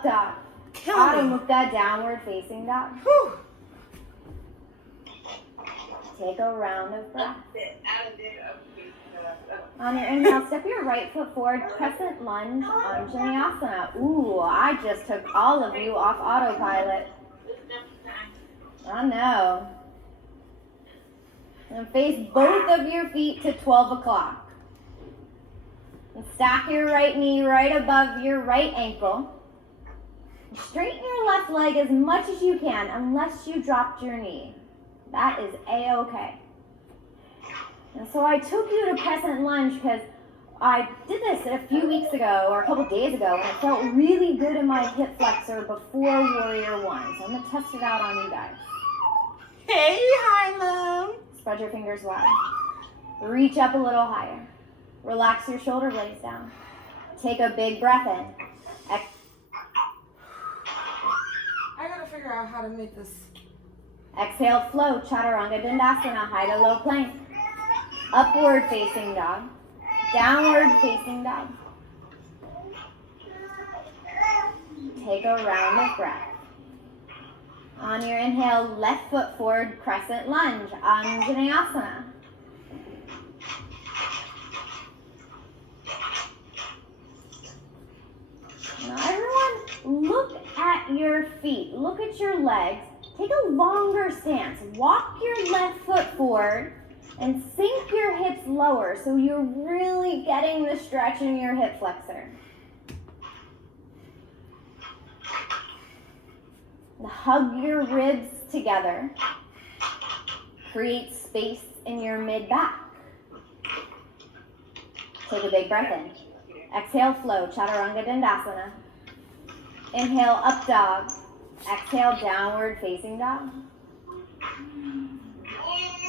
up dog. Adho Mukha, downward facing dog. Whew. Take a round of breath. On your inhale, step your right foot forward, crescent lunge, Anjaneyasana. Ooh, I just took all of you off autopilot. I know. And face both of your feet to 12 o'clock. And stack your right knee right above your right ankle. Straighten your left leg as much as you can, unless you dropped your knee. That is A-okay. And so I took you to crescent lunge because I did this a few weeks ago or a couple days ago, and it felt really good in my hip flexor before Warrior One. So I'm going to test it out on you guys. Hey, Harlem. Spread your fingers wide. Reach up a little higher. Relax your shoulder blades down. Take a big breath in. I gotta figure out how to make this. Exhale, flow, Chaturanga Dandasana, high to low plank. Upward facing dog. Downward facing dog. Take a round of breath. On your inhale, left foot forward, crescent lunge, Anjaneyasana. Now everyone, look at your feet. Look at your legs. Take a longer stance. Walk your left foot forward and sink your hips lower so you're really getting the stretch in your hip flexor. Hug your ribs together. Create space in your mid-back. Take a big breath in. Exhale, flow, Chaturanga Dandasana. Inhale, up dog. Exhale, downward facing dog.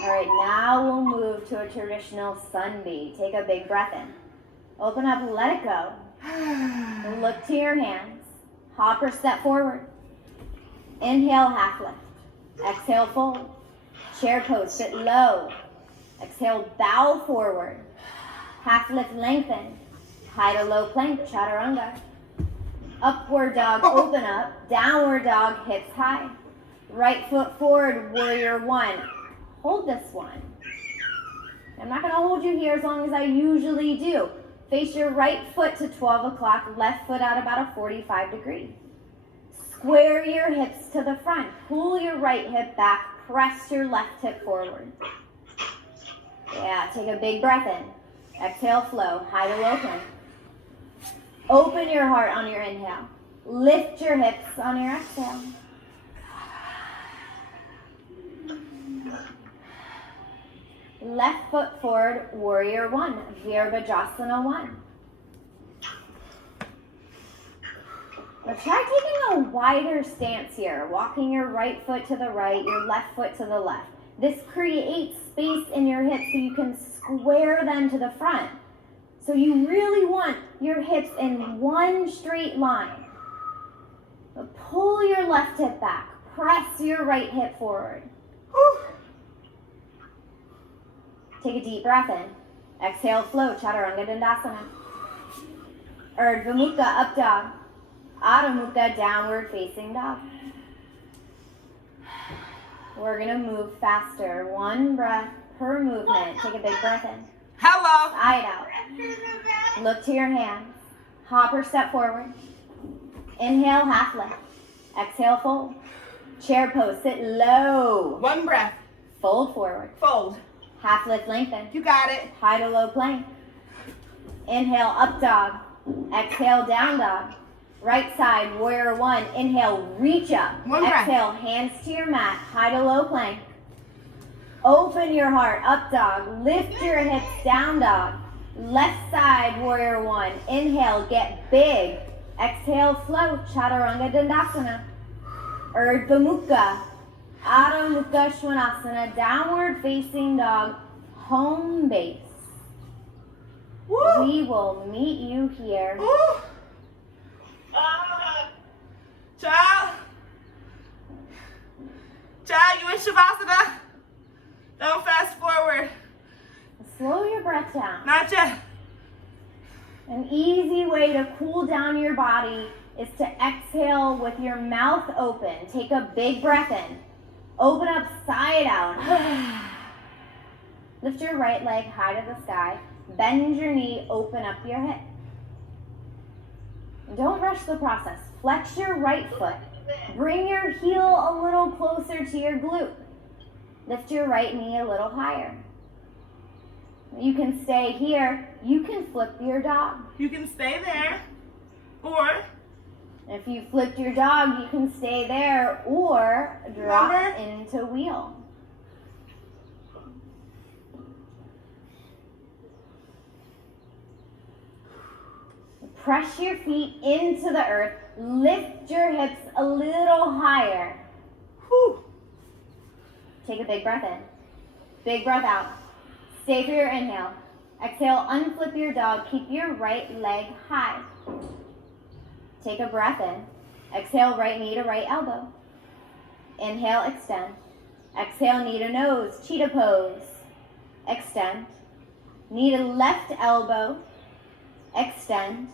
All right, now we'll move to a traditional Sunbeam. Take a big breath in. Open up, let it go. And look to your hands. Hop or step forward. Inhale, half lift. Exhale, fold. Chair pose, sit low. Exhale, bow forward. Half lift, lengthen. High to low plank, Chaturanga. Upward dog, open up. Downward dog, hips high. Right foot forward, Warrior One. Hold this one. I'm not going to hold you here as long as I usually do. Face your right foot to 12 o'clock, left foot out about a 45 degree. Square your hips to the front. Pull your right hip back. Press your left hip forward. Yeah, take a big breath in. Exhale, flow, high to low plank. Open your heart on your inhale. Lift your hips on your exhale. Left foot forward, Warrior One, Virabhadrasana 1. Now try taking a wider stance here, walking your right foot to the right, your left foot to the left. This creates space in your hips so you can square them to the front. So you really want your hips in one straight line. But pull your left hip back. Press your right hip forward. Whew. Take a deep breath in. Exhale, flow, Chaturanga Dandasana. Urdhva Mukha, up dog. Adho Mukha, downward facing dog. We're gonna move faster. One breath per movement. Take a big breath in. Hello. Side out. Look to your hands. Hop or step forward. Inhale, half lift. Exhale, fold. Chair pose, sit low. One breath. Fold forward. Fold. Half lift, lengthen. You got it. High to low plank. Inhale, up dog. Exhale, down dog. Right side, Warrior One. Inhale, reach up. One breath. Exhale, hands to your mat. High to low plank. Open your heart, up dog. Lift your hips, down dog. Left side, Warrior One. Inhale, get big. Exhale, float, Chaturanga Dandasana. Urdhva Mukha. Adho Mukha Svanasana. Downward facing dog. Home base. Woo. We will meet you here. Ooh. Child. Child, you in Shavasana? Don't fast forward. Slow your breath down. Not yet. An easy way to cool down your body is to exhale with your mouth open. Take a big breath in. Open up side out. Lift your right leg high to the sky. Bend your knee, open up your hip. Don't rush the process. Flex your right foot. Bring your heel a little closer to your glute. Lift your right knee a little higher. You can stay here. You can flip your dog. You can stay there, or If you flipped your dog, you can stay there or drop into wheel. Press your feet into the earth. Lift your hips a little higher. whew, Take a big breath in. Big breath out. Stay for your inhale. Exhale, unflip your dog. Keep your right leg high. Take a breath in. Exhale, right knee to right elbow. Inhale, extend. Exhale, knee to nose, cheetah pose. Extend. Knee to left elbow. Extend.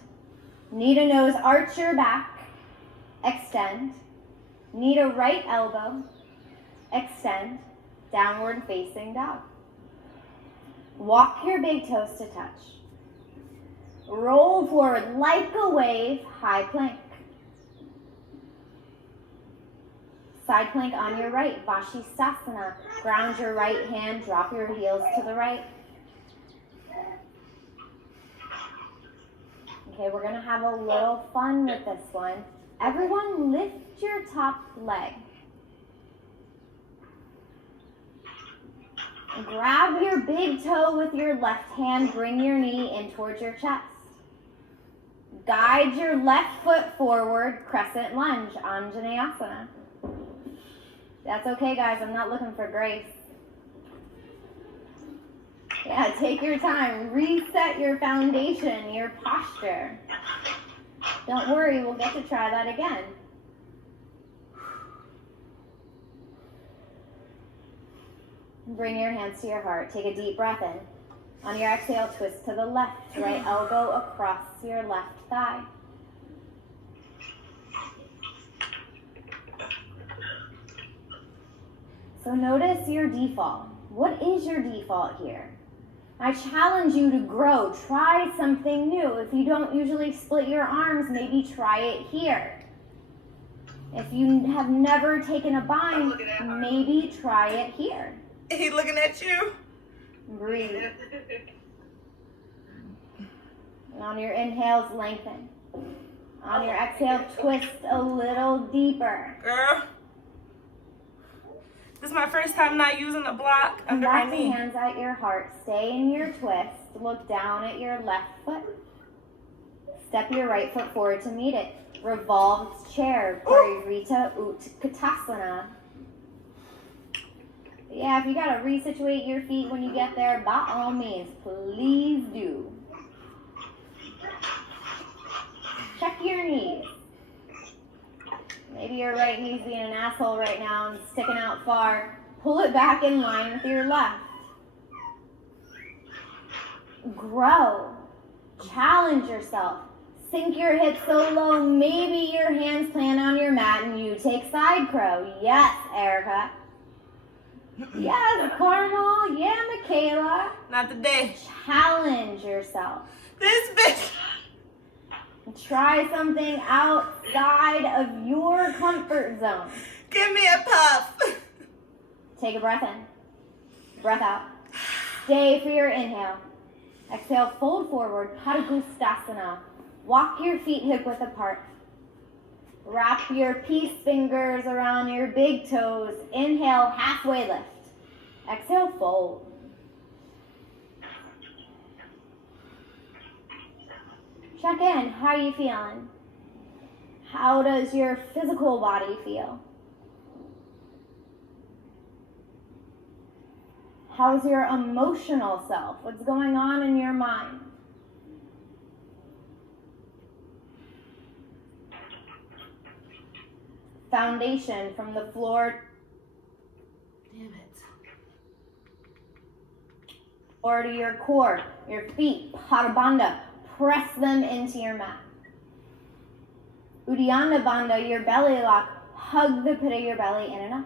Knee to nose, arch your back. Extend. Knee to right elbow. Extend. Downward facing dog. Walk your big toes to touch. Roll forward like a wave, high plank. Side plank on your right, Vashisthasana. Ground your right hand, drop your heels to the right. Okay, we're gonna have a little fun with this one. Everyone lift your top leg. Grab your big toe with your left hand, bring your knee in towards your chest. Guide your left foot forward, crescent lunge, Anjaneyasana. That's okay, guys, I'm not looking for grace. Yeah, take your time, reset your foundation, your posture. Don't worry, we'll get to try that again. Bring your hands to your heart. Take a deep breath in. On your exhale, twist to the left. Right elbow across your left thigh. So notice your default. What is your default here? I challenge you to grow. Try something new. If you don't usually split your arms, maybe try it here. If you have never taken a bind, maybe try it here. he looking at you. Breathe. And on your inhales, lengthen. On your exhale, twist a little deeper. Girl, this is my first time not using a block Come under my back to knee. hands at your heart. Stay in your twist. Look down at your left foot. Step your right foot forward to meet it. Revolved chair, Paririta Utkatasana. Yeah, if you gotta resituate your feet when you get there, by all means, please do. Check your knees. Maybe your right knee's being an asshole right now and sticking out far. Pull it back in line with your left. Grow. Challenge yourself. Sink your hips so low, maybe your hands plant on your mat and you take side crow. Yes, Erica. Yes, Carmel. Yeah, Michaela. Not today. Challenge yourself. This bitch. Try something outside of your comfort zone. Give me a puff. Take a breath in. Breath out. Stay for your inhale. Exhale, fold forward, Padagustasana. Walk your feet hip width apart. Wrap your peace fingers around your big toes. Inhale, halfway lift. Exhale, fold. Check in. How are you feeling? How does your physical body feel? How's your emotional self? What's going on in your mind? Foundation from the floor Damn it. or to your core, your feet, Padabandha. Press them into your mat. Uddiyana Bandha, your belly lock. Hug the pit of your belly in and up.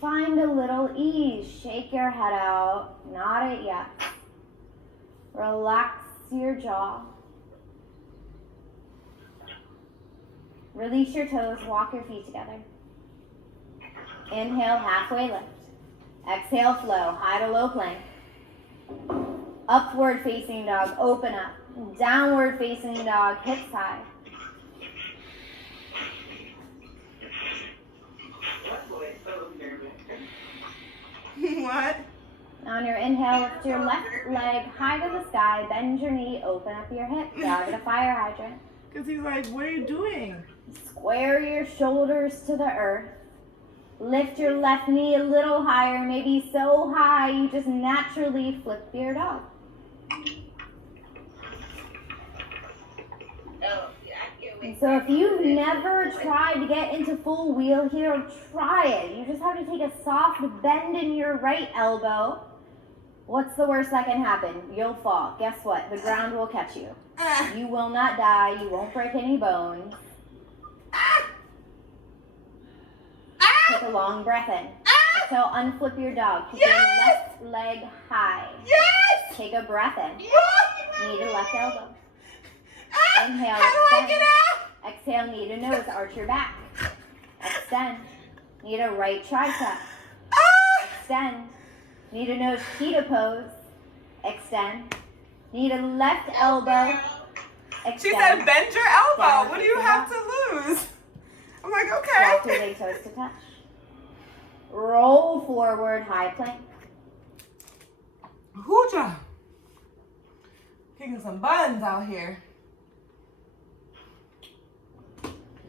Find a little ease. Shake your head out. Nod it yes. Relax your jaw. Release your toes. Walk your feet together. Inhale, halfway lift. Exhale, flow. High to low plank. Upward facing dog. Open up. Downward facing dog. Hips high. What? On your inhale, lift your left leg high to the sky. Bend your knee. Open up your hip. Dog at a fire hydrant. Because he's like, what are you doing? Square your shoulders to the earth. Lift your left knee a little higher, maybe so high you just naturally flip your dog. And so if you've never tried to get into full wheel here, try it. You just have to take a soft bend in your right elbow. What's the worst that can happen? You'll fall. Guess what? The ground will catch you. You will not die. You won't break any bones. Take a long breath in. Exhale, unflip your dog. Keep your left leg high. Yes! Take a breath in. Knee to left elbow. Inhale, How do I extend. get out? Exhale, knee to nose, arch your back. Extend. Knee to right tricep. Extend. Knee to nose, cheetah pose. Extend. Knee to left elbow. Extend. She said, bend your elbow. Down, What do you facing have up. to lose? I'm like, Walk your okay. big toes to touch. Roll forward, high plank. Hooja. Kicking some buns out here.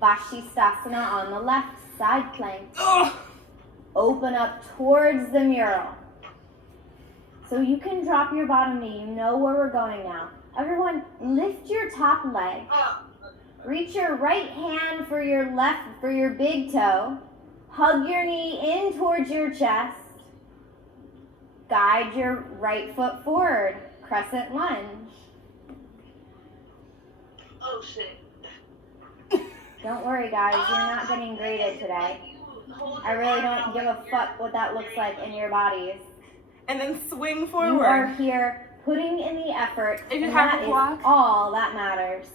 Vashisthasana on the left, side plank. Ugh. Open up towards the mural. So you can drop your bottom knee. You know where we're going now. Everyone, lift your top leg. Reach your right hand for your big toe. Hug your knee in towards your chest. Guide your right foot forward. Crescent lunge. Oh shit. Don't worry, guys. You're not getting graded today. I really don't give a fuck what that looks like in your bodies. And then swing You forward. are here putting in the effort, If you and have that a is block. all that matters.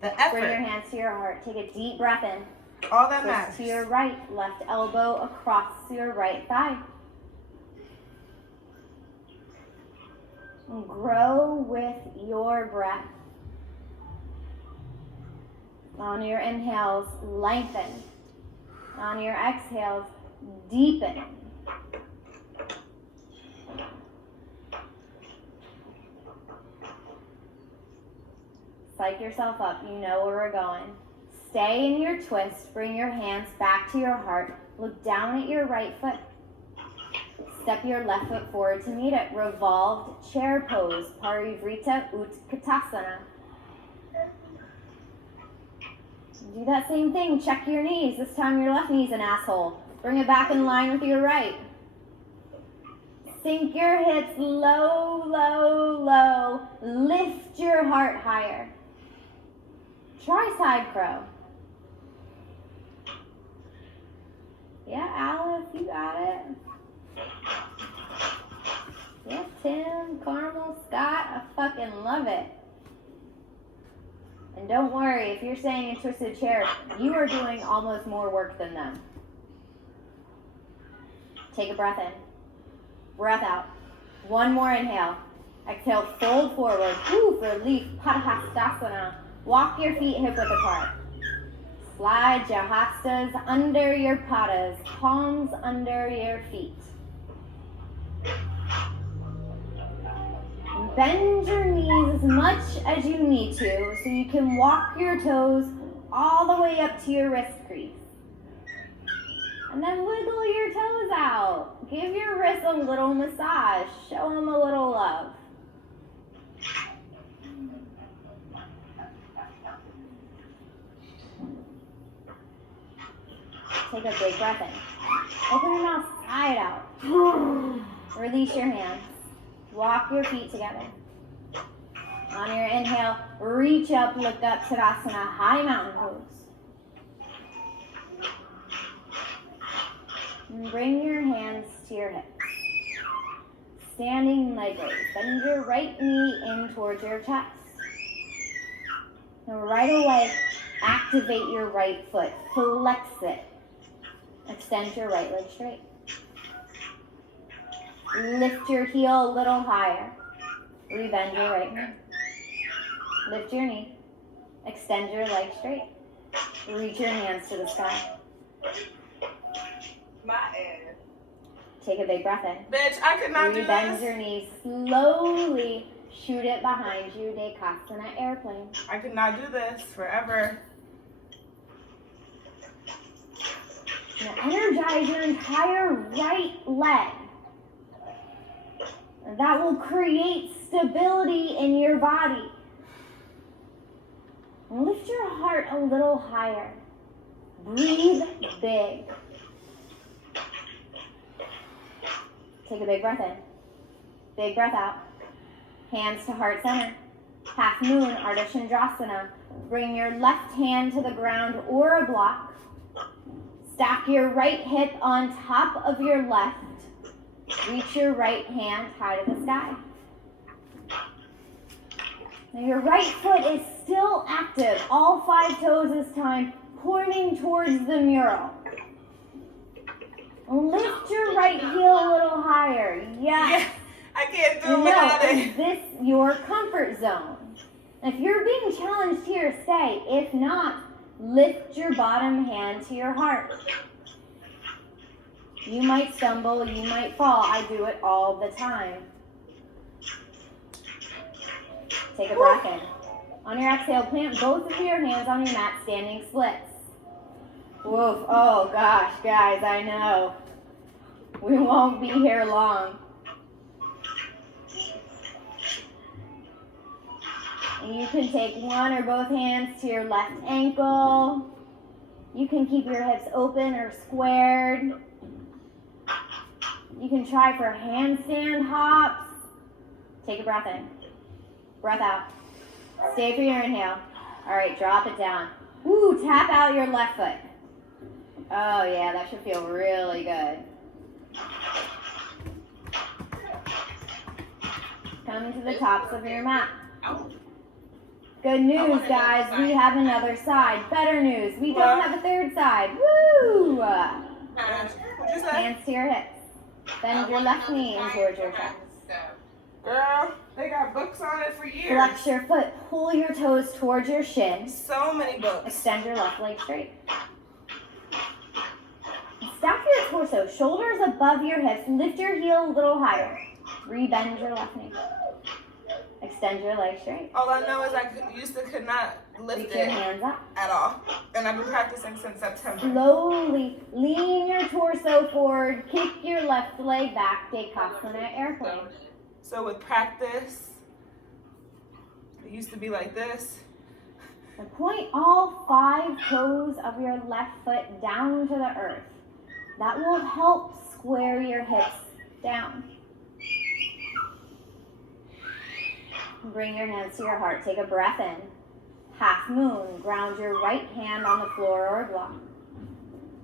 The Bring your effort. hands to your heart. Take a deep breath in. All that Twist matters. to your right, left elbow across your right thigh. And grow with your breath. On your inhales, lengthen. On your exhales, deepen. Psych yourself up. You know where we're going. Stay in your twist. Bring your hands back to your heart. Look down at your right foot. Step your left foot forward to meet it. Revolved chair pose. Parivrita Utkatasana. Do that same thing. Check your knees. This time your left knee's an asshole. Bring it back in line with your right. Sink your hips low, low, low. Lift your heart higher. Try side crow. Yeah, Alice, you got it. Yeah, Tim, Carmel, Scott, I fucking love it. And don't worry, if you're staying in twisted chair, you are doing almost more work than them. Take a breath in. Breath out. One more inhale. Exhale, fold forward. Woo, relief. Padahastasana. Walk your feet hip width apart. Slide your hastas under your padas, palms under your feet. Bend your knees as much as you need to so you can walk your toes all the way up to your wrist crease. And then wiggle your toes out. Give your wrists a little massage. Show them a little love. Take a big breath in. Open your mouth side out. Release your hands. Walk your feet together. On your inhale, reach up, look up, Tadasana, high mountain pose. And bring your hands to your hips. Standing leg raise. Bend your right knee in towards your chest. Now right away, activate your right foot. Flex it. Extend your right leg straight. Lift your heel a little higher. Rebend your right knee. Lift your knee. Extend your leg straight. Reach your hands to the sky. My ass. Take a big breath in. Bitch, I could not do Rebend this. your knees. Slowly shoot it behind you. Dekasana airplane. I could not do this forever. Now energize your entire right leg. That will create stability in your body. Lift your heart a little higher. Breathe big. Take a big breath in. Big breath out. Hands to heart center. Half moon, Ardha Chandrasana. Bring your left hand to the ground or a block. Stack your right hip on top of your left. Reach your right hand high to the sky. Now your right foot is still active. All 5 toes this time pointing towards the mural. Lift your right heel a little higher. Yes. Yeah, I can't do it without Is it. this your comfort zone? If you're being challenged here, stay. If not, lift your bottom hand to your heart. You might stumble, you might fall. I do it all the time. Take a breath in. On your exhale, plant both of your hands on your mat, standing splits. Woof. Oh gosh, guys, I know. We won't be here long. And you can take one or both hands to your left ankle. You can keep your hips open or squared. You can try for handstand hops. Take a breath in. Breath out. Stay for your inhale. All right, drop it down. Woo, tap out your left foot. Oh yeah, that should feel really good. Come to the tops of your mat. Good news, guys. We have another side. Better news. We don't have a third side. Woo! What'd you say? Hands to your hips. Bend your left knee in towards your chest. Girl, they got books on it for years. Flex your foot. Pull your toes towards your shins. So many books. Extend your left leg straight. Stack your torso. Shoulders above your hips. Lift your heel a little higher. Rebend your left knee. Extend your leg straight. All I know is I could not lift Reach your it hands up. at all. And I've been practicing since September. Slowly lean your torso forward. Kick your left leg back. Dekasana airplane. So with practice, it used to be like this. And point all 5 toes of your left foot down to the earth. That will help square your hips down. Bring your hands to your heart. Take a breath in. Half moon. Ground your right hand on the floor or block.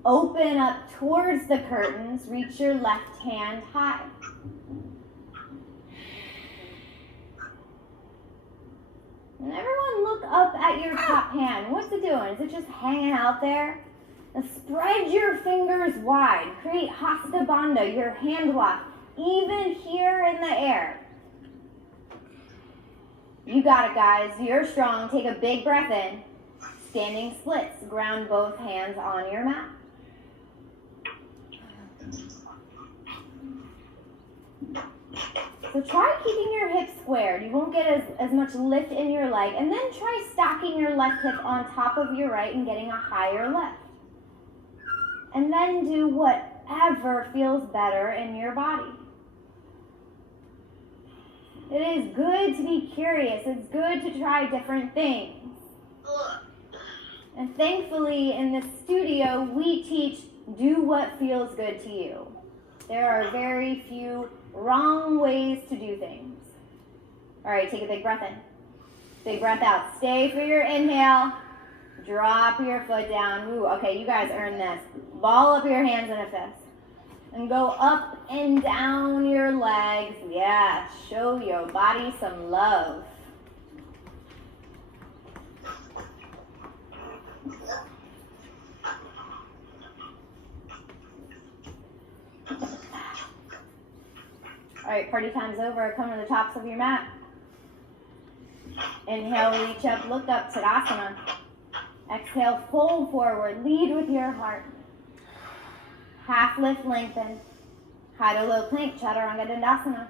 Open up towards the curtains. Reach your left hand high. And everyone look up at your top hand. What's it doing? Is it just hanging out there? And spread your fingers wide. Create Hasta Bandha, your hand lock, even here in the air. You got it, guys. You're strong. Take a big breath in. Standing splits. Ground both hands on your mat. So try keeping your hips squared. You won't get as much lift in your leg. And then try stacking your left hip on top of your right and getting a higher lift. And then do whatever feels better in your body. It is good to be curious. It's good to try different things. And thankfully, in the studio, we teach do what feels good to you. There are very few wrong ways to do things. All right, take a big breath in. Big breath out. Stay for your inhale. Drop your foot down. Ooh, okay, you guys earned this. Ball up your hands in a fist. And go up and down your legs. Yeah, show your body some love. All right, party time's over. Come to the tops of your mat. Inhale, reach up, look up, Tadasana. Exhale, fold forward, lead with your heart. Half lift, lengthen. High to low plank, Chaturanga Dandasana.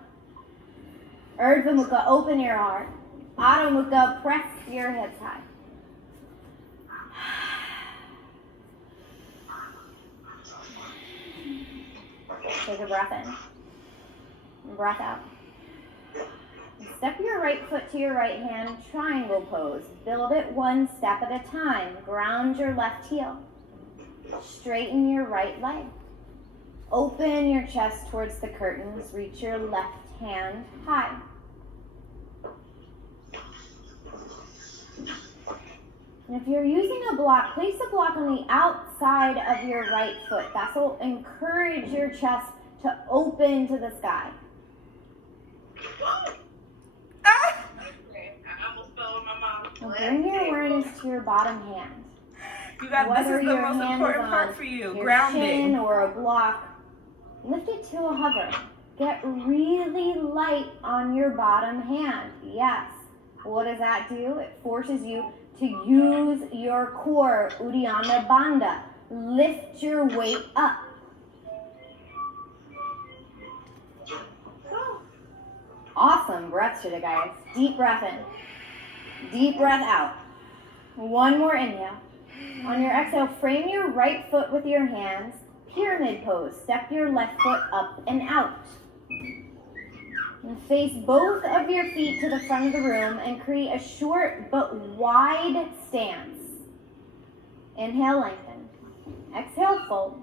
Urdhva Mukha, open your heart. Adho Mukha, press your hips high. Take a breath in. And breath out. Step your right foot to your right hand, triangle pose. Build it one step at a time. Ground your left heel. Straighten your right leg. Open your chest towards the curtains. Reach your left hand high. And if you're using a block, place a block on the outside of your right foot. That will encourage your chest to open to the sky. Bring your awareness to your bottom hand. You got this is the most important part for you. Grounding. Chin or a block. Lift it to a hover. Get really light on your bottom hand. Yes. What does that do? It forces you to use your core, Uddiyana Bandha. Lift your weight up. Awesome breaths today, guys. Deep breath in. Deep breath out. One more inhale. On your exhale, frame your right foot with your hands. Pyramid pose. Step your left foot up and out. And face both of your feet to the front of the room and create a short but wide stance. Inhale, lengthen. Exhale, fold.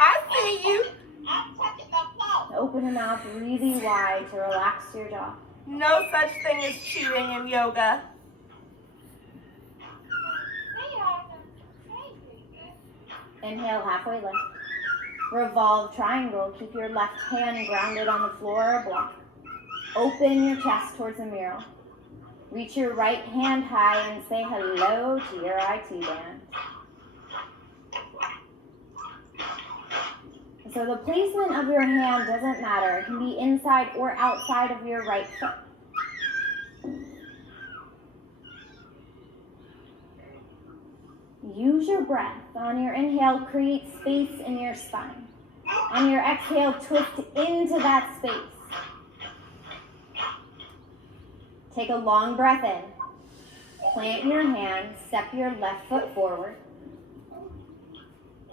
I see you. Open the mouth really wide to relax your jaw. No such thing as cheating in yoga. Inhale, halfway lift. Revolve triangle. Keep your left hand grounded on the floor or block. Open your chest towards the mirror. Reach your right hand high and say hello to your IT band. So the placement of your hand doesn't matter. It can be inside or outside of your right foot. Use your breath. On your inhale, create space in your spine. On your exhale, twist into that space. Take a long breath in. Plant your hand. Step your left foot forward.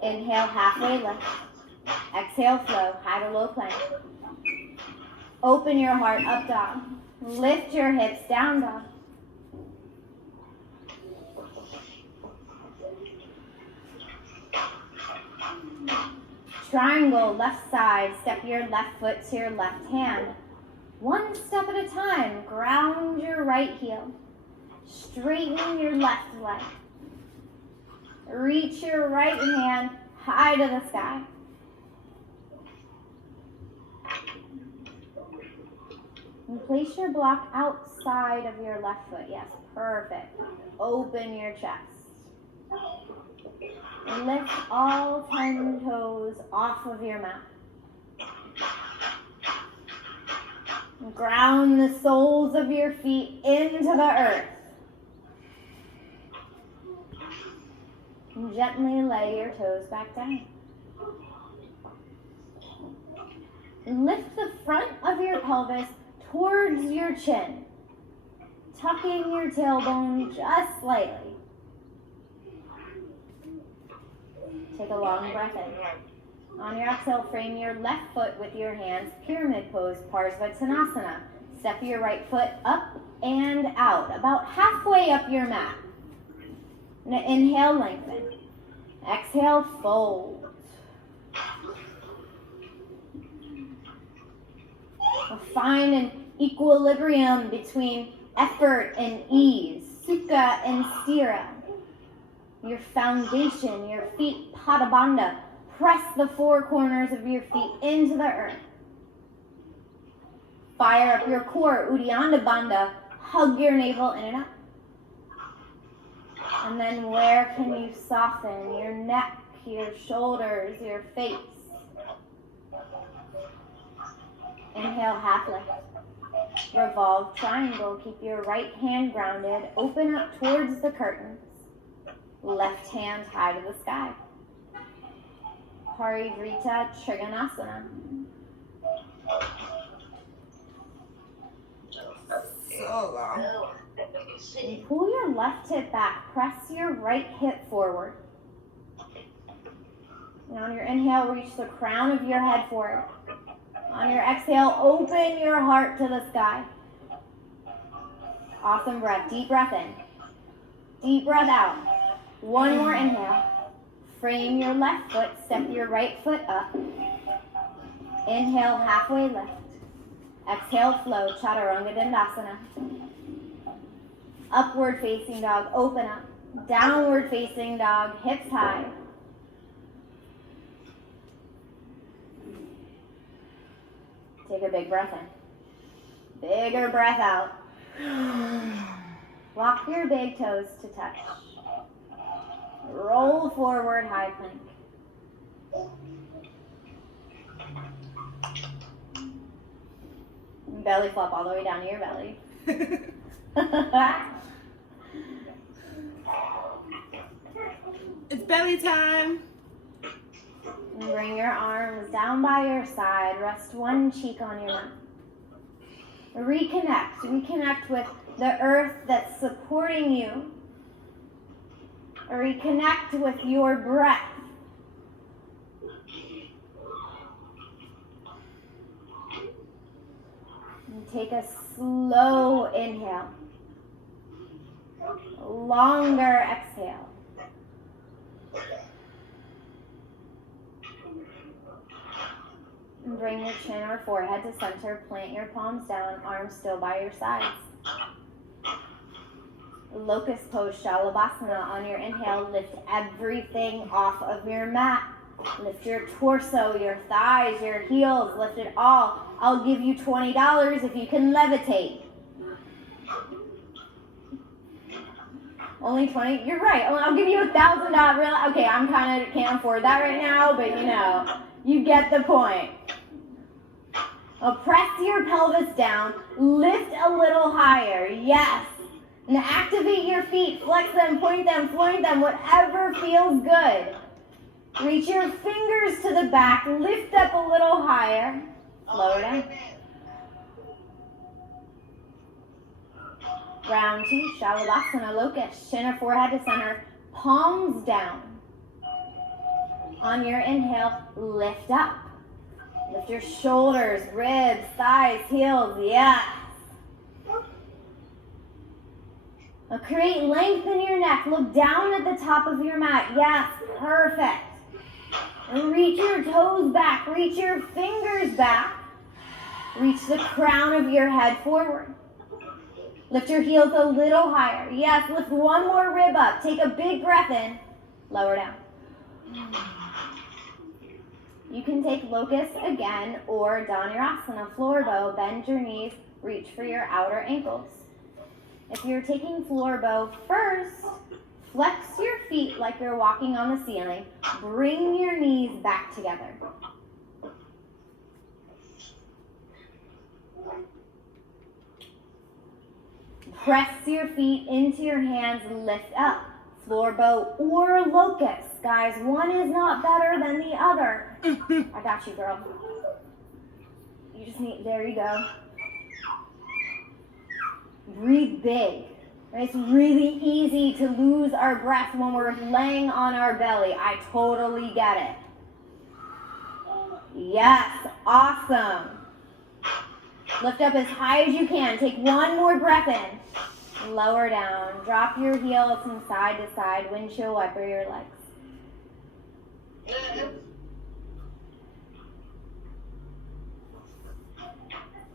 Inhale, halfway lift. Exhale, flow, high to low plank. Open your heart, up dog. Lift your hips, down dog. Triangle, left side. Step your left foot to your left hand. One step at a time. Ground your right heel. Straighten your left leg. Reach your right hand high to the sky. And place your block outside of your left foot. Yes, perfect. Open your chest. Lift all 10 toes off of your mat. Ground the soles of your feet into the earth. And gently lay your toes back down. Lift the front of your pelvis towards your chin, tucking your tailbone just slightly. Take a long breath in. On your exhale, frame your left foot with your hands, pyramid pose, Parsvottanasana. Step your right foot up and out, about halfway up your mat. Now inhale, lengthen. Exhale, fold. Find an equilibrium between effort and ease, sukha and sthira. Your foundation, your feet, pada bandha. Press the four corners of your feet into the earth. Fire up your core, uddiyana bandha. Hug your navel in and up. And then where can you soften your neck, your shoulders, your face? Inhale, half lift. Revolve triangle. Keep your right hand grounded. Open up towards the curtains. Left hand high to the sky. Parivrita Trikonasana. So long. And pull your left hip back. Press your right hip forward. And on your inhale, reach the crown of your head forward. On your exhale, open your heart to the sky. Awesome breath. Deep breath in. Deep breath out. One more inhale. Frame your left foot. Step your right foot up. Inhale, halfway lift. Exhale, flow. Chaturanga Dandasana. Upward facing dog. Open up. Downward facing dog. Hips high. Take a big breath in. Bigger breath out. Walk your big toes to touch. Roll forward, high plank. Belly flop all the way down to your belly. It's belly time. Bring your arms down by your side. Rest one cheek on your mat. Reconnect. Reconnect with the earth that's supporting you. Reconnect with your breath. And take a slow inhale. Longer exhale. And bring your chin or forehead to center. Plant your palms down, arms still by your sides. Locust pose, Shalabhasana. On your inhale, lift everything off of your mat. Lift your torso, your thighs, your heels. Lift it all. I'll give you $20 if you can levitate. Only 20? You're right. I'll give you $1,000. Okay, I'm kind of can't afford that right now, but you know, you get the point. Press your pelvis down. Lift a little higher. Yes. And activate your feet. Flex them, point them, whatever feels good. Reach your fingers to the back. Lift up a little higher. Lower down. Round two, Shalabhasana, locust. Chin or forehead to center. Palms down. On your inhale, lift up. Lift your shoulders, ribs, thighs, heels. Yes. Now create length in your neck. Look down at the top of your mat. Yes, perfect. And reach your toes back. Reach your fingers back. Reach the crown of your head forward. Lift your heels a little higher. Yes, lift one more rib up. Take a big breath in. Lower down. You can take locust again or Dhanurasana, floor bow. Bend your knees. Reach for your outer ankles. If you're taking floor bow first, flex your feet like you're walking on the ceiling. Bring your knees back together. Press your feet into your hands, lift up. Floor bow or locust. Guys, one is not better than the other. I got you, girl. You just need, there you go. Breathe big. It's really easy to lose our breath when we're laying on our belly. I totally get it. Yes, awesome. Lift up as high as you can. Take one more breath in. Lower down. Drop your heels from side to side. Windshield wiper your legs.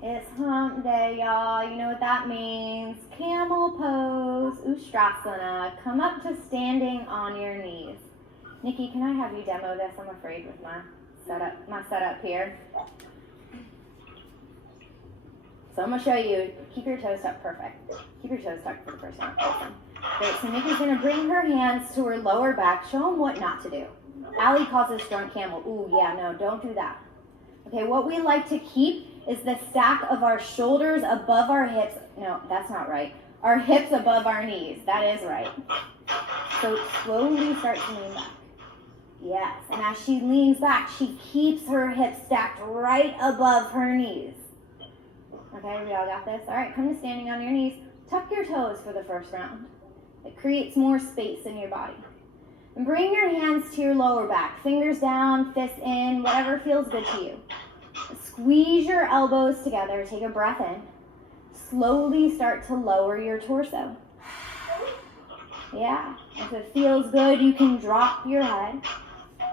It's hump day, y'all. You know what that means. Camel pose, Ustrasana. Come up to standing on your knees. Nikki, can I have you demo this? I'm afraid with my setup here. So I'm gonna show you. Keep your toes tucked. Perfect. Keep your toes tucked for the first time. Awesome. Great. So Nikki's gonna bring her hands to her lower back. Show them what not to do. Allie calls this drunk camel. Ooh, yeah, no, don't do that. Okay, what we like to keep is the stack of our shoulders above our hips. No, that's not right. Our hips above our knees. That is right. So slowly start to lean back. Yes, and as she leans back, she keeps her hips stacked right above her knees. Okay, we all got this? All right, come to standing on your knees. Tuck your toes for the first round. It creates more space in your body. And bring your hands to your lower back. Fingers down, fists in, whatever feels good to you. Squeeze your elbows together. Take a breath in. Slowly start to lower your torso. Yeah, if it feels good, you can drop your head.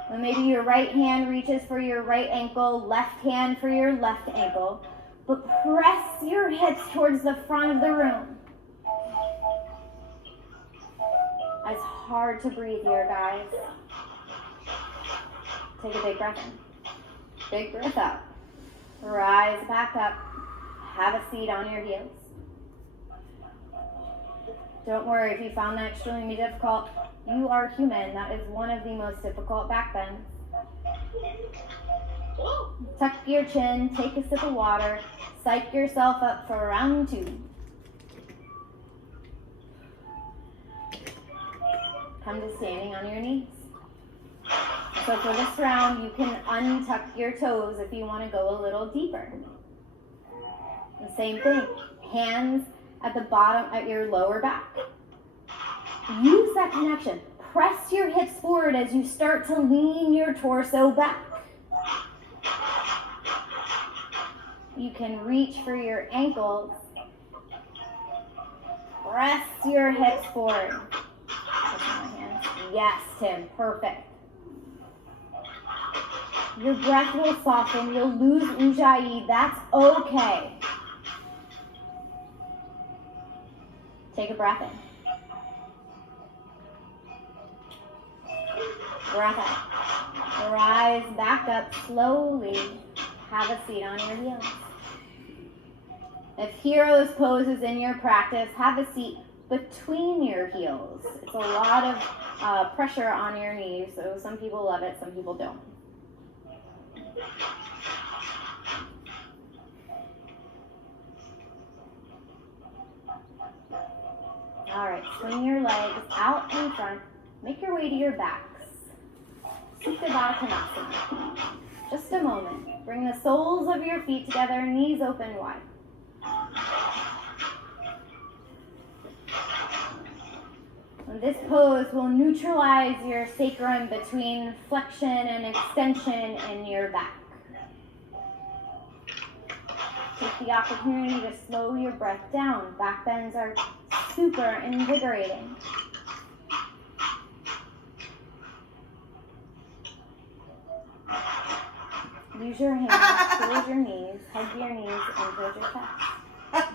And maybe your right hand reaches for your right ankle, left hand for your left ankle. But press your hips towards the front of the room. It's hard to breathe here, guys. Take a big breath in. Big breath out. Rise back up. Have a seat on your heels. Don't worry if you found that extremely difficult. You are human. That is one of the most difficult back bends. Tuck your chin. Take a sip of water. Psych yourself up for round 2. Come to standing on your knees. So for this round, you can untuck your toes if you want to go a little deeper. The same thing, hands at the bottom at your lower back. Use that connection. Press your hips forward as you start to lean your torso back. You can reach for your ankles. Press your hips forward. Yes, Tim, perfect. Your breath will soften. You'll lose ujjayi. That's okay. Take a breath in. Breath out. Rise back up slowly. Have a seat on your heels. If hero's pose is in your practice, have a seat between your heels. It's a lot of pressure on your knees, so some people love it, some people don't. All right, swing your legs out in front. Make your way to your backs. Konasana. Just a moment. Bring the soles of your feet together, knees open wide. And this pose will neutralize your sacrum between flexion and extension in your back. Take the opportunity to slow your breath down. Back bends are super invigorating. Use your hands, towards your knees, hug your knees, and towards your chest.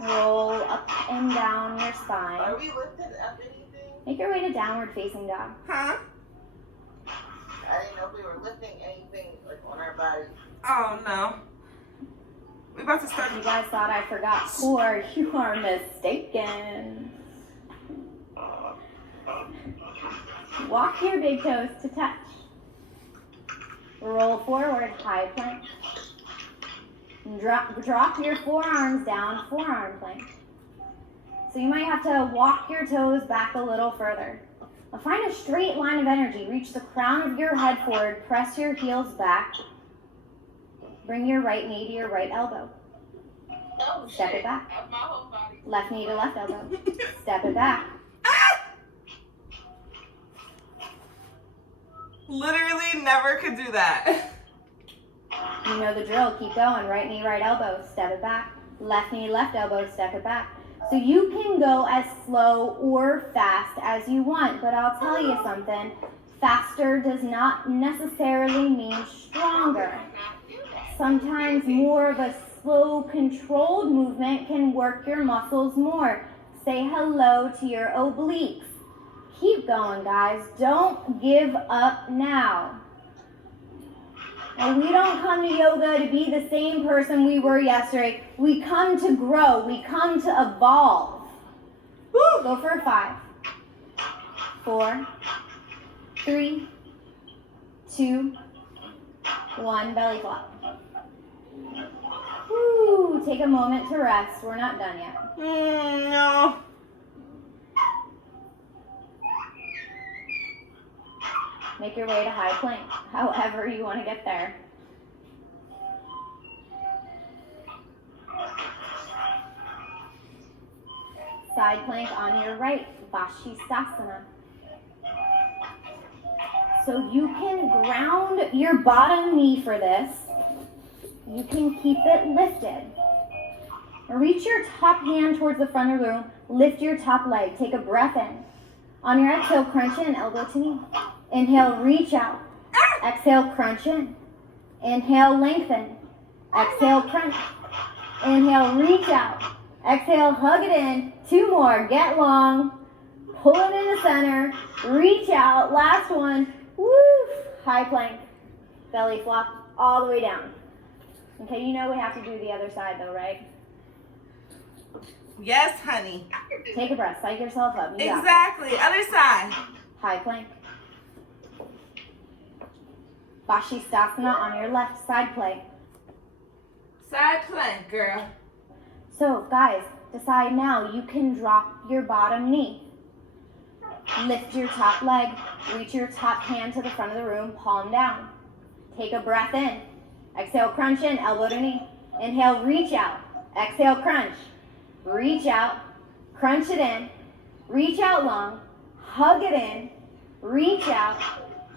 Roll up and down your spine. Are we lifting up anything? Make your way to downward facing dog. Huh? I didn't know if we were lifting anything like on our bodies. Oh no. We about to start. You guys thought I forgot core. You are mistaken. Walk your big toes to touch. Roll forward, high plank. Drop your forearms down, forearm plank. So you might have to walk your toes back a little further. Now find a straight line of energy. Reach the crown of your head forward. Press your heels back. Bring your right knee to your right elbow. Oh, Step shit. it back. My whole body. Left knee to left elbow. Step it back. Literally never could do that. You know the drill. Keep going. Right knee, right elbow. Step it back. Left knee, left elbow. Step it back. So you can go as slow or fast as you want, but I'll tell you something. Faster does not necessarily mean stronger. Sometimes more of a slow, controlled movement can work your muscles more. Say hello to your obliques. Keep going, guys. Don't give up now. And we don't come to yoga to be the same person we were yesterday. We come to grow. We come to evolve. Woo! Go for 5, 4, 3, 2, 1. Belly flop. Woo! Take a moment to rest. We're not done yet. No. Make your way to high plank, however you want to get there. Side plank on your right, Vashisthasana. So you can ground your bottom knee for this. You can keep it lifted. Reach your top hand towards the front of the room. Lift your top leg. Take a breath in. On your exhale, crunch in, elbow to knee. Inhale, reach out. Exhale, crunch in. Inhale, lengthen. Exhale, crunch. Inhale, reach out. Exhale, hug it in. 2 more. Get long. Pull it in the center. Reach out. Last one. Woo! High plank. Belly flop all the way down. Okay, you know we have to do the other side though, right? Yes, honey. Take a breath. Psych yourself up. You got it. Exactly. Other side. High plank. Vashisthasana on your left, side plank. Side plank, girl. So, guys, decide now. You can drop your bottom knee. Lift your top leg. Reach your top hand to the front of the room, palm down. Take a breath in. Exhale, crunch in, elbow to knee. Inhale, reach out. Exhale, crunch. Reach out. Crunch it in. Reach out long. Hug it in. Reach out.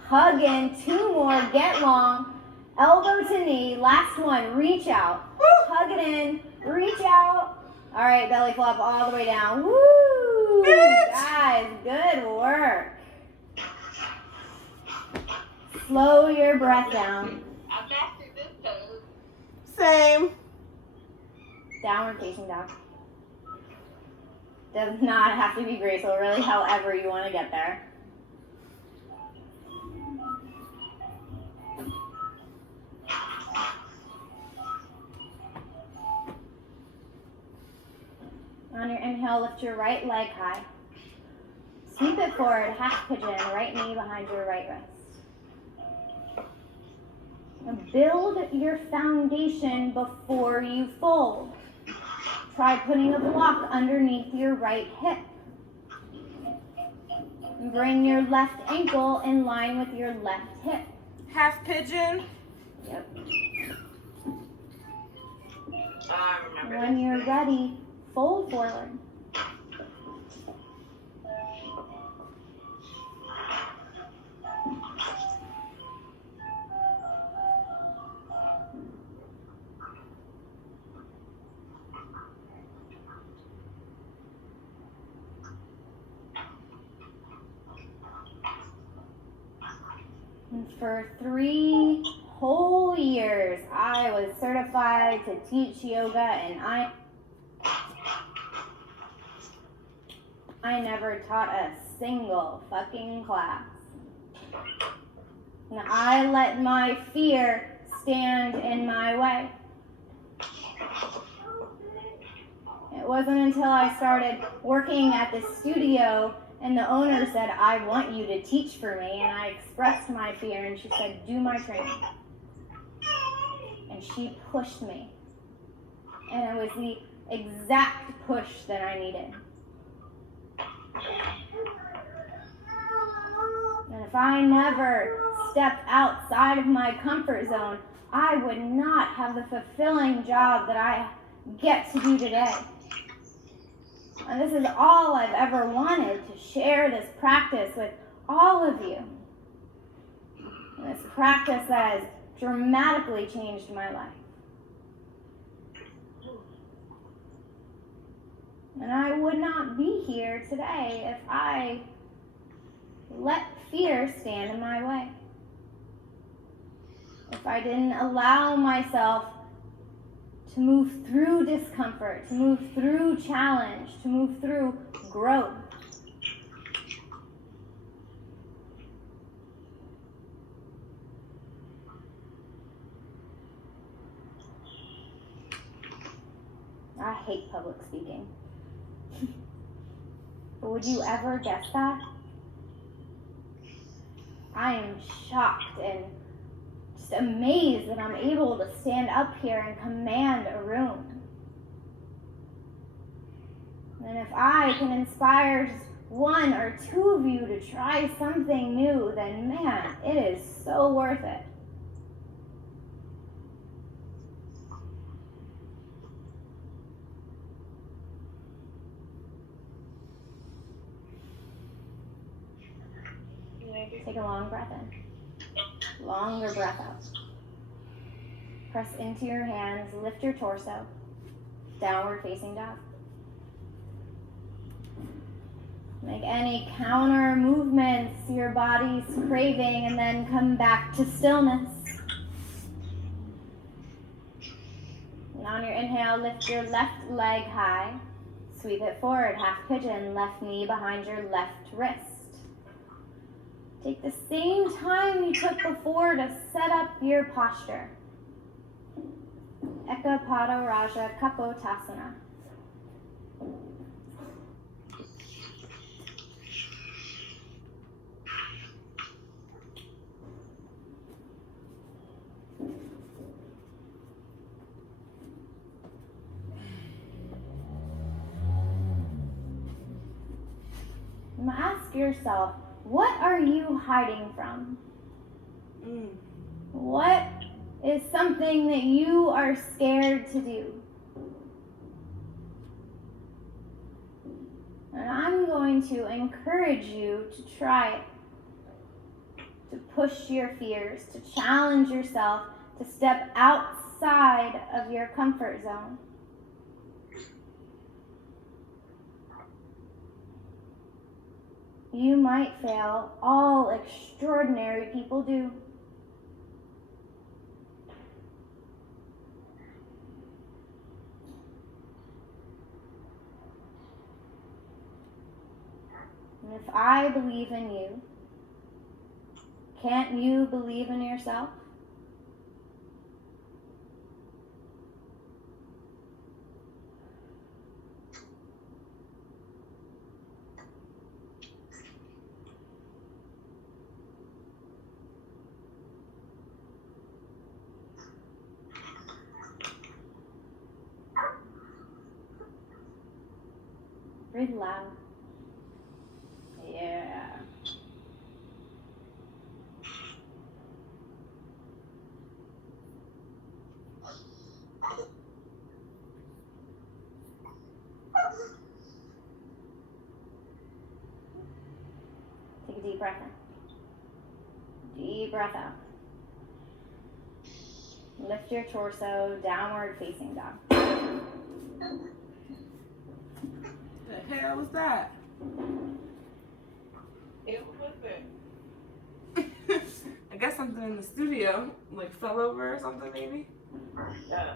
Hug in. 2 more. Get long. Elbow to knee. Last one. Reach out. Hug it in. Reach out. All right, belly flop all the way down. Woo! Guys, good work. Slow your breath down. I'm mastering this pose. Same. Downward facing dog. Does not have to be graceful, really, however you want to get there. On your inhale, lift your right leg high. Sweep it forward, half pigeon, right knee behind your right wrist. And build your foundation before you fold. Try putting a block underneath your right hip. And bring your left ankle in line with your left hip. Half pigeon. Yep. I remember. When you're ready, fold forward. And for 3 whole years, I was certified to teach yoga, and I never taught a single fucking class. And I let my fear stand in my way. It wasn't until I started working at the studio and the owner said, I want you to teach for me. And I expressed my fear and she said, do my training. And she pushed me. And it was the exact push that I needed. And if I never stepped outside of my comfort zone, I would not have the fulfilling job that I get to do today. And this is all I've ever wanted, to share this practice with all of you. And this practice that has dramatically changed my life. And I would not be here today if I let fear stand in my way. If I didn't allow myself to move through discomfort, to move through challenge, to move through growth. I hate public speaking. But would you ever guess that? I am shocked and just amazed that I'm able to stand up here and command a room. And if I can inspire just one or two of you to try something new, then man, it is so worth it. Take a long breath in. Longer breath out. Press into your hands, lift your torso. Downward facing dog. Make any counter movements your body's craving and then come back to stillness. And on your inhale, lift your left leg high. Sweep it forward, half pigeon, left knee behind your left wrist. Take the same time you took before to set up your posture. Eka Pada Raja Kapotasana. Ask yourself, what are you hiding from? What is something that you are scared to do? And I'm going to encourage you to try it, to push your fears, to challenge yourself, to step outside of your comfort zone. You might fail. All extraordinary people do. And if I believe in you, can't you believe in yourself? Breathe loud. Yeah. Take a deep breath in. Deep breath out. Lift your torso, downward facing dog. The hell was that? It was it. I guess something in the studio, like fell over or something maybe. Yeah.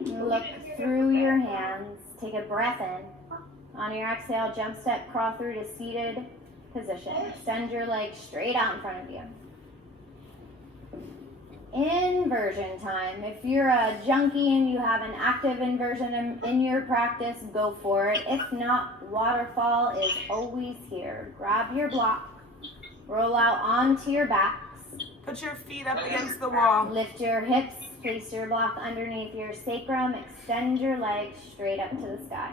Look through your hands. Take a breath in. On your exhale, jump step, crawl through to seated position. Extend your legs straight out in front of you. Inversion time. If you're a junkie and you have an active inversion in your practice, go for it. If not, waterfall is always here. Grab your block, roll out onto your backs. Put your feet up against the wall. Lift your hips, place your block underneath your sacrum, extend your legs straight up to the sky.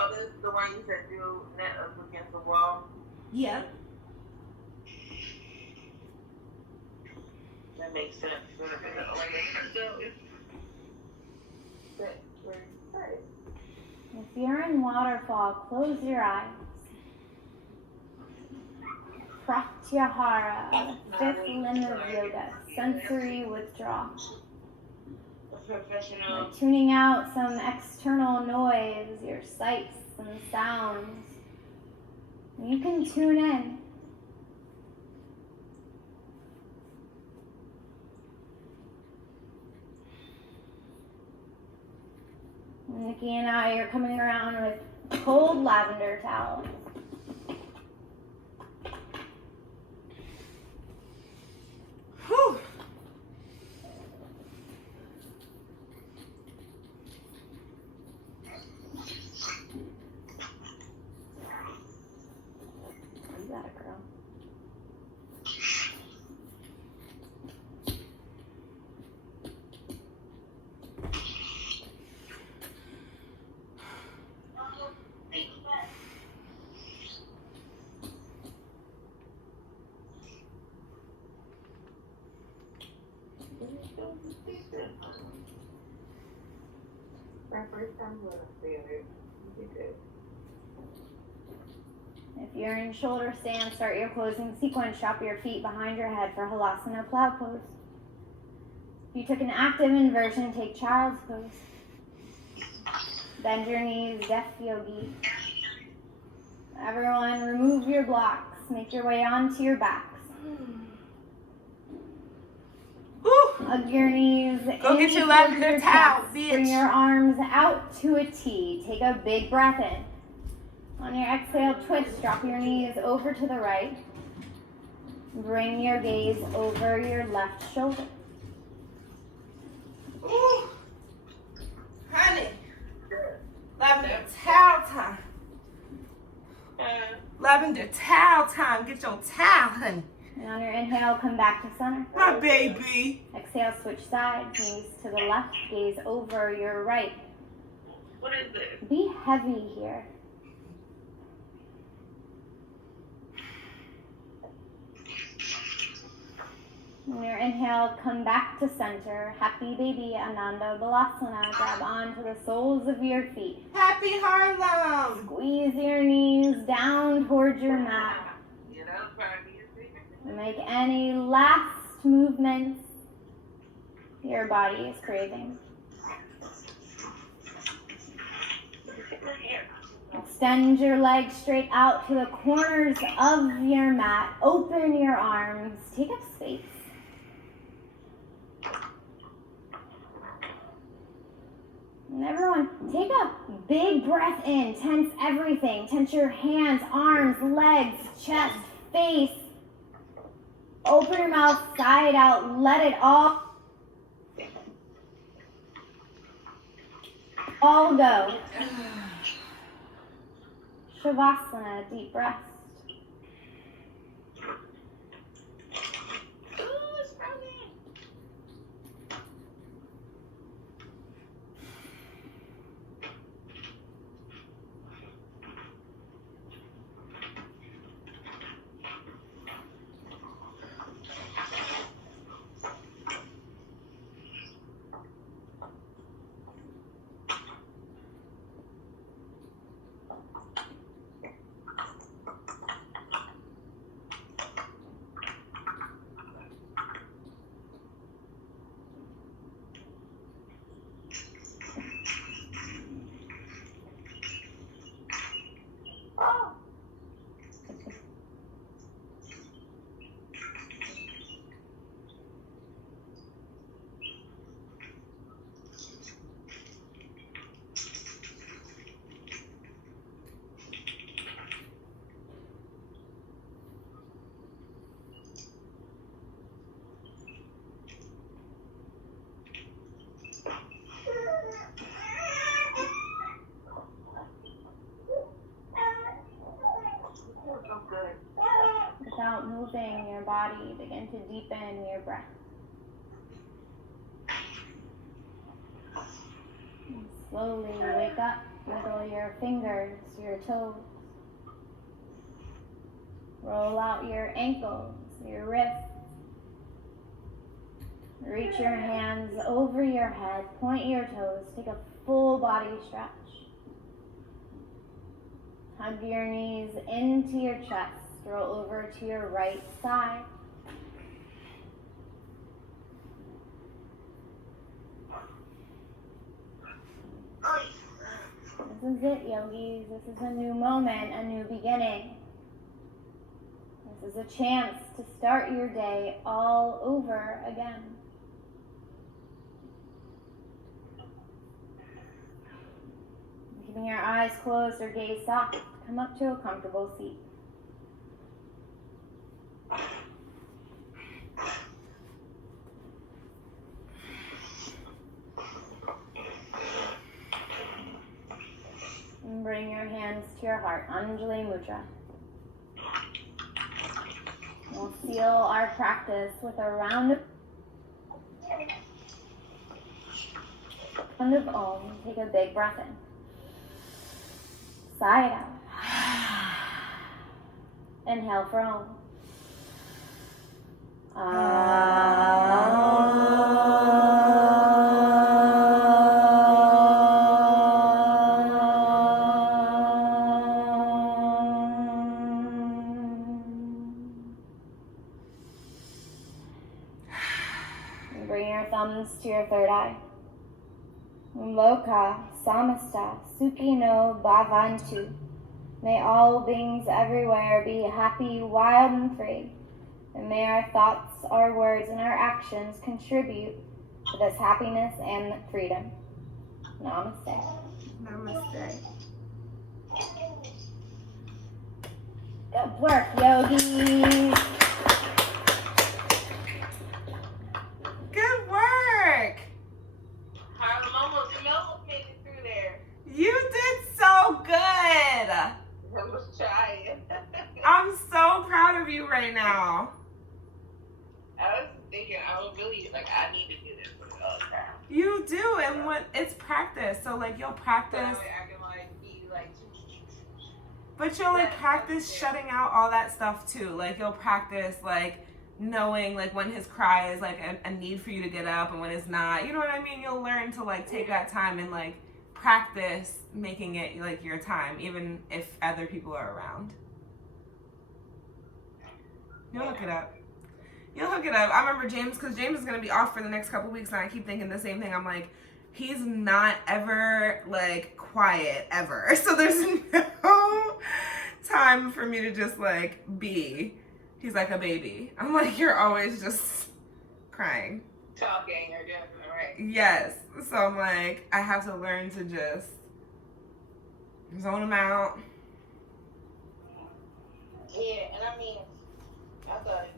Oh, this is the one you said do net up against the wall. Yeah. That makes sense. If you're in waterfall, close your eyes. pratyahara, the fifth limb of yoga, sensory withdrawal. Professional. Like tuning out some external noise, your sights and sounds. You can tune in. Nikki and I are coming around with cold lavender towels. Whew. You got it, girl. My first time was favorite. If you're in shoulder stand, start your closing sequence. Drop your feet behind your head for Halasana plow pose. If you took an active inversion, take child's pose. Bend your knees, death yogi. Everyone, remove your blocks. Make your way onto your backs. Whew. Hug your knees. Go get your in lavender towards towel, chest. bitch. Bring your arms out to a T. Take a big breath in. On your exhale, twist. Drop your knees over to the right. Bring your gaze over your left shoulder. Ooh. Honey. Lavender towel time. Lavender towel time. Get your towel, honey. And on your inhale, come back to center. My baby. Exhale, switch sides. Knees to the left. Gaze over your right. What is this? Be heavy here. On your inhale, come back to center. Happy baby, Ananda Balasana. Grab onto the soles of your feet. Happy Harlem. Squeeze your knees down towards your mat. You know, probably. And make any last movements your body is craving. Extend your legs straight out to the corners of your mat. Open your arms. Take up space. And everyone, take a big breath in. Tense everything. Tense your hands, arms, legs, chest, face. Open your mouth, sigh it out. Let it all go. Shavasana, deep rest. Without moving your body, begin to deepen your breath. And slowly wake up, wiggle your fingers, your toes. Roll out your ankles, your wrists. Reach your hands over your head, point your toes, take a full body stretch. Hug your knees into your chest. roll over to your right side. This is it, yogis. This is a new moment, a new beginning. This is a chance to start your day all over again. Keeping your eyes closed or gaze soft, come up to a comfortable seat. And bring your hands to your heart, Anjali Mudra. We'll seal our practice with a round of Om. Take a big breath in. Sigh it out. Inhale for Om. Bring your thumbs to your third eye. Loka samasta sukhino bhavantu. May all beings everywhere be happy, wild, and free. And may our thoughts, our words, and our actions contribute to this happiness and freedom. Namaste. Namaste. Good work, yogis. Good work. I'm almost made it through there. You did so good. I was trying. I'm so proud of you right now. I was thinking, I was really like, I need to do this for all the time. You do, and what it's practice. So like you'll So practice, that way I can like be like. but you'll like practice shutting out all that stuff too. Like you'll practice like knowing like when his cry is like a need for you to get up and when it's not. You know what I mean? You'll learn to like take that time and like practice making it like your time, even if other people are around. You'll hook it up. You'll hook it up. I remember James, because James is going to be off for the next couple weeks, and I keep thinking the same thing. I'm like, he's not ever, like, quiet, ever. So there's no time for me to just, like, be. He's like a baby. I'm like, you're always just crying. Talking or doing right. Yes. So I'm like, I have to learn to just zone him out. Yeah, and I mean, I thought it